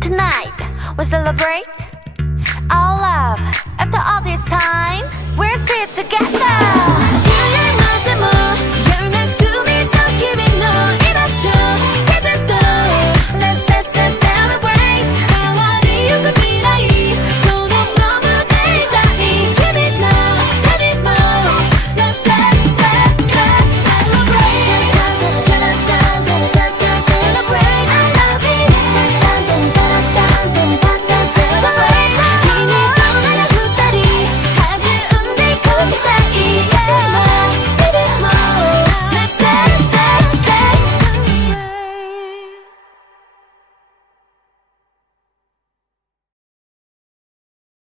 Tonight, we celebrate our love. After all this time, we're still together.